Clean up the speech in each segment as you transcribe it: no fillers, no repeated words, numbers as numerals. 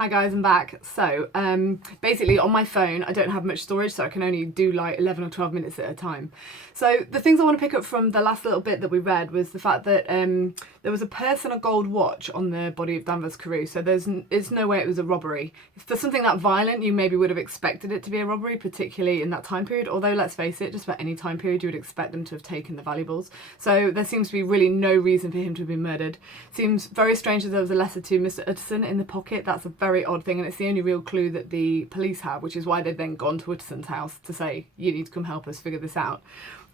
Hi guys, I'm back. So basically on my phone I don't have much storage, so I can only do like 11 or 12 minutes at a time. So the things I want to pick up from the last little bit that we read was the fact that there was a purse and a gold watch on the body of Danvers Carew, so there's no way it was a robbery. If there's something that violent, you maybe would have expected it to be a robbery, particularly in that time period, although let's face it, just about any time period you would expect them to have taken the valuables. So there seems to be really no reason for him to have been murdered. Seems very strange that there was a letter to Mr. Utterson in the pocket. That's a very odd thing, and it's the only real clue that the police have, which is why they've then gone to Utterson's house to say, you need to come help us figure this out.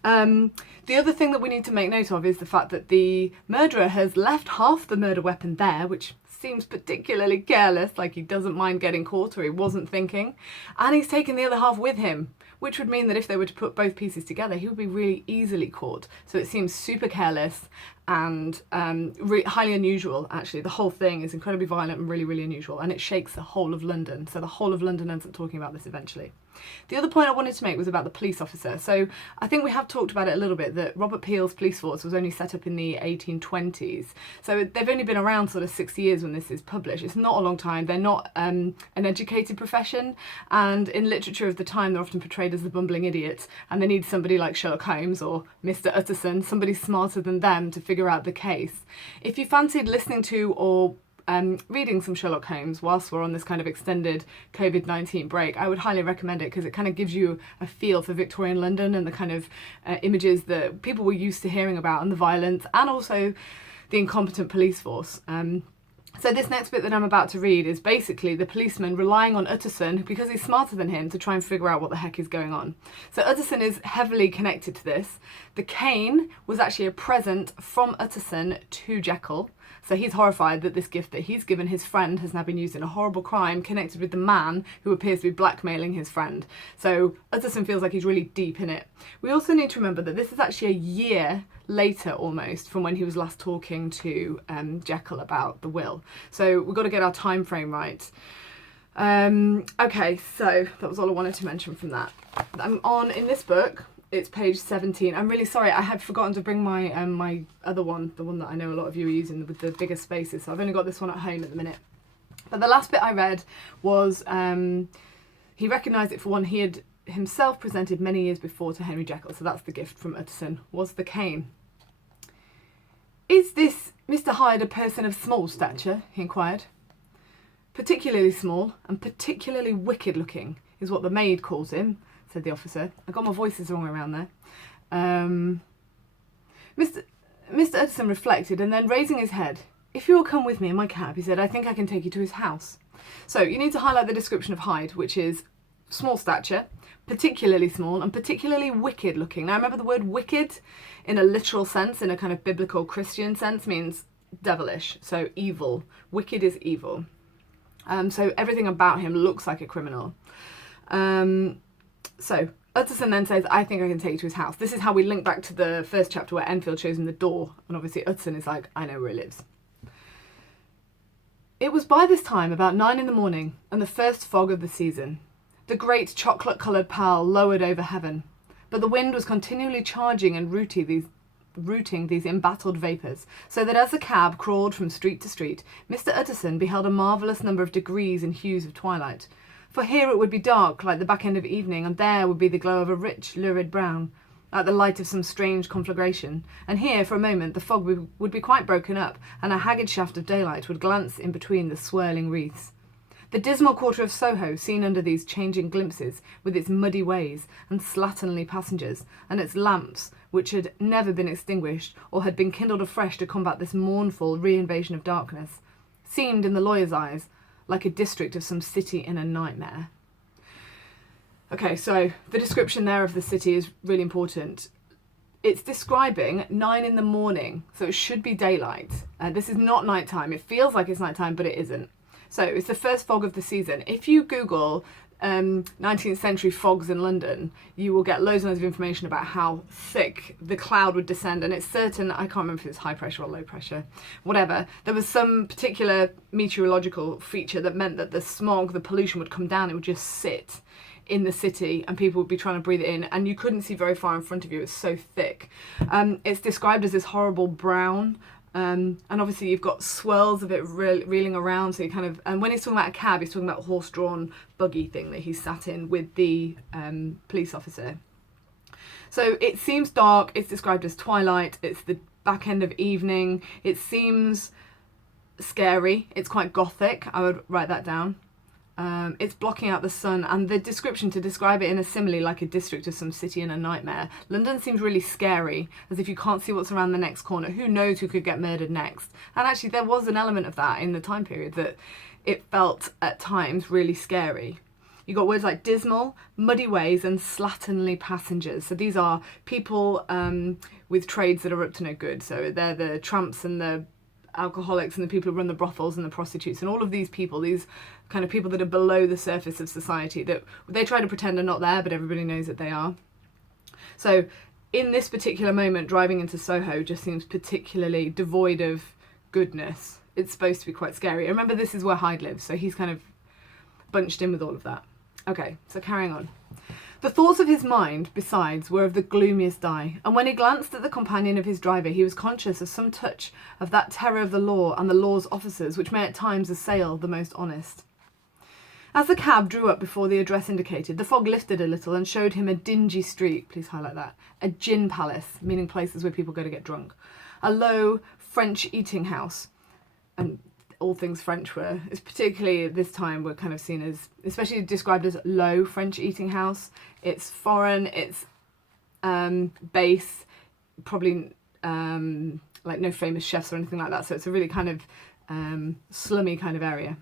The other thing that we need to make note of is the fact that the murderer has left half the murder weapon there, which seems particularly careless, like he doesn't mind getting caught or he wasn't thinking, and he's taken the other half with him, which would mean that if they were to put both pieces together, he would be really easily caught. So it seems super careless and highly unusual, actually. The whole thing is incredibly violent and really, really unusual, and it shakes the whole of London. So the whole of London ends up talking about this eventually. The other point I wanted to make was about the police officer. So I think we have talked about it a little bit, that Robert Peel's police force was only set up in the 1820s. So they've only been around sort of 60 years when this is published. It's not a long time. They're not an educated profession. And in literature of the time, they're often portrayed as the bumbling idiots. And they need somebody like Sherlock Holmes or Mr. Utterson, somebody smarter than them to figure out the case. If you fancied listening to or reading some Sherlock Holmes whilst we're on this kind of extended COVID-19 break, I would highly recommend it, because it kind of gives you a feel for Victorian London and the kind of images that people were used to hearing about, and the violence, and also the incompetent police force. So this next bit that I'm about to read is basically the policeman relying on Utterson, because he's smarter than him, to try and figure out what the heck is going on. So Utterson is heavily connected to this. The cane was actually a present from Utterson to Jekyll. So he's horrified that this gift that he's given his friend has now been used in a horrible crime connected with the man who appears to be blackmailing his friend. So Utterson feels like he's really deep in it. We also need to remember that this is actually a year later almost from when he was last talking to Jekyll about the will. So we've got to get our time frame right. Okay, so that was all I wanted to mention from that. I'm on, in this book, it's page 17. I'm really sorry, I had forgotten to bring my my other one, the one that I know a lot of you are using with the bigger spaces, so I've only got this one at home at the minute. But the last bit I read was, he recognised it for one he had himself presented many years before to Henry Jekyll, so that's the gift from Utterson, was the cane. "Is this Mr. Hyde a person of small stature?" he inquired. "Particularly small and particularly wicked looking is what the maid calls him," said the officer. I got my voices wrong around there. Mr. Utterson reflected, and then raising his head, "If you will come with me in my cab," he said, "I think I can take you to his house." So you need to highlight the description of Hyde, which is small stature, particularly small, and particularly wicked looking. Now remember, the word wicked in a literal sense, in a kind of biblical Christian sense, means devilish, so evil. Wicked is evil. So everything about him looks like a criminal. So Utterson then says, "I think I can take you to his house." This is how we link back to the first chapter where Enfield shows him the door, and obviously Utterson is like, "I know where he lives." It was by this time about 9 in the morning, and the first fog of the season. The great chocolate-coloured pall lowered over heaven, but the wind was continually charging and rooting these embattled vapours, so that as the cab crawled from street to street, Mr. Utterson beheld a marvellous number of degrees and hues of twilight. For here it would be dark, like the back end of evening, and there would be the glow of a rich, lurid brown, like the light of some strange conflagration. And here, for a moment, the fog would be quite broken up, and a haggard shaft of daylight would glance in between the swirling wreaths. The dismal quarter of Soho, seen under these changing glimpses, with its muddy ways and slatternly passengers, and its lamps, which had never been extinguished or had been kindled afresh to combat this mournful re-invasion of darkness, seemed, in the lawyer's eyes, like a district of some city in a nightmare. Okay, so the description there of the city is really important. It's describing 9 in the morning, so it should be daylight. This is not nighttime. It feels like it's nighttime, but it isn't. So it's the first fog of the season. If you Google 19th century fogs in London, you will get loads and loads of information about how thick the cloud would descend, and it's certain, I can't remember if it's high pressure or low pressure, whatever, there was some particular meteorological feature that meant that the smog, the pollution would come down, it would just sit in the city and people would be trying to breathe it in, and you couldn't see very far in front of you, it's so thick. It's described as this horrible brown, And obviously you've got swirls of it reeling around. So you kind of, and when he's talking about a cab, he's talking about a horse-drawn buggy thing that he sat in with the police officer. So it seems dark. It's described as twilight. It's the back end of evening. It seems scary. It's quite gothic. I would write that down. It's blocking out the sun, and the description to describe it in a simile like a district of some city in a nightmare. London seems really scary, as if you can't see what's around the next corner. Who knows who could get murdered next? And actually there was an element of that in the time period, that it felt at times really scary. You got words like dismal, muddy ways, and slatternly passengers. So these are people with trades that are up to no good. So they're the tramps and the alcoholics and the people who run the brothels and the prostitutes and all of these people, these kind of people that are below the surface of society, that they try to pretend are not there, but everybody knows that they are. So in this particular moment, driving into Soho just seems particularly devoid of goodness. It's supposed to be quite scary. And remember, this is where Hyde lives, so he's kind of bunched in with all of that. Okay, so carrying on. The thoughts of his mind, besides, were of the gloomiest dye, and when he glanced at the companion of his driver, he was conscious of some touch of that terror of the law and the law's officers which may at times assail the most honest. As the cab drew up before the address indicated, the fog lifted a little and showed him a dingy street, please highlight that, a gin palace, meaning places where people go to get drunk, a low French eating house, and all things French were, particularly at this time, were kind of seen as, especially described as low French eating house. It's foreign, it's base, probably like no famous chefs or anything like that. So it's a really kind of slummy kind of area.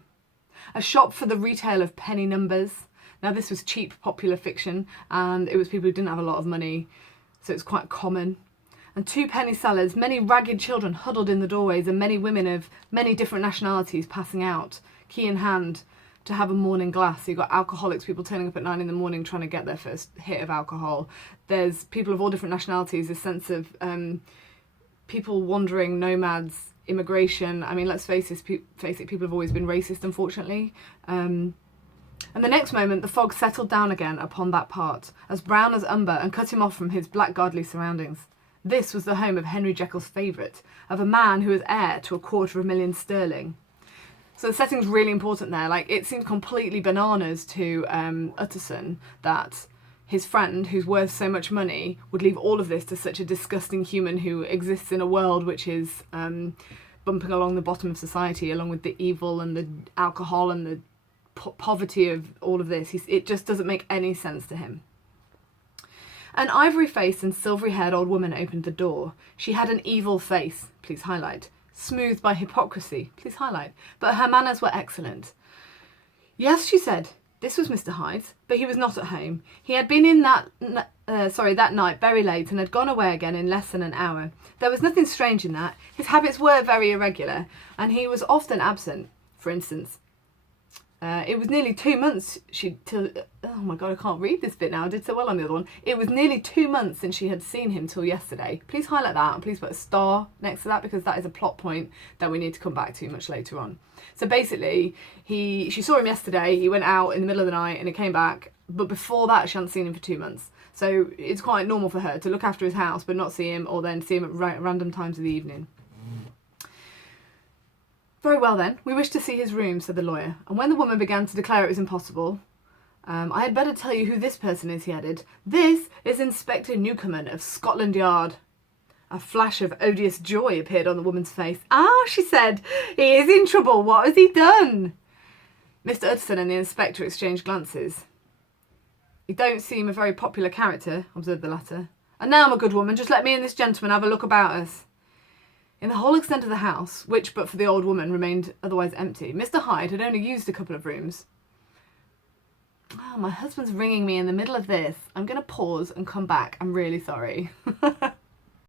A shop for the retail of penny numbers. Now this was cheap popular fiction, and it was people who didn't have a lot of money, so it's quite common. And 2 penny sellers, many ragged children huddled in the doorways, and many women of many different nationalities passing out, key in hand, to have a morning glass. So you've got alcoholics, people turning up at 9 in the morning trying to get their first hit of alcohol. There's people of all different nationalities, a sense of people wandering, nomads, immigration. I mean, let's face it, people have always been racist, unfortunately. And the next moment, the fog settled down again upon that part, as brown as umber, and cut him off from his blackguardly surroundings. This was the home of Henry Jekyll's favourite, of a man who was heir to £250,000 sterling. So the setting's really important there. Like, it seems completely bananas to Utterson that his friend, who's worth so much money, would leave all of this to such a disgusting human who exists in a world which is bumping along the bottom of society, along with the evil and the alcohol and the poverty of all of this. It just doesn't make any sense to him. An ivory-faced and silvery-haired old woman opened the door. She had an evil face, please highlight, smoothed by hypocrisy, please highlight, but her manners were excellent. Yes, she said, this was Mr. Hyde, but he was not at home. He had been in that night very late and had gone away again in less than an hour. There was nothing strange in that. His habits were very irregular, and he was often absent. For instance, it was nearly 2 months oh my god, I can't read this bit now. I did so well on the other one. It was nearly 2 months since she had seen him till yesterday. Please highlight that, and please put a star next to that, because that is a plot point that we need to come back to much later on. So basically, she saw him yesterday, he went out in the middle of the night and he came back, but before that she hadn't seen him for 2 months. So it's quite normal for her to look after his house but not see him, or then see him at random times of the evening. Very well then, we wish to see his room, said the lawyer, and when the woman began to declare it was impossible, I had better tell you who this person is, he added. This is Inspector Newcomen of Scotland Yard. A flash of odious joy appeared on the woman's face. Ah, she said, he is in trouble. What has he done? Mr. Utterson and the inspector exchanged glances. You don't seem a very popular character, observed the latter. And now, my good woman, just let me and this gentleman have a look about us. In the whole extent of the house, which but for the old woman remained otherwise empty, Mr. Hyde had only used a couple of rooms. Oh, my husband's ringing me in the middle of this. I'm going to pause and come back. I'm really sorry.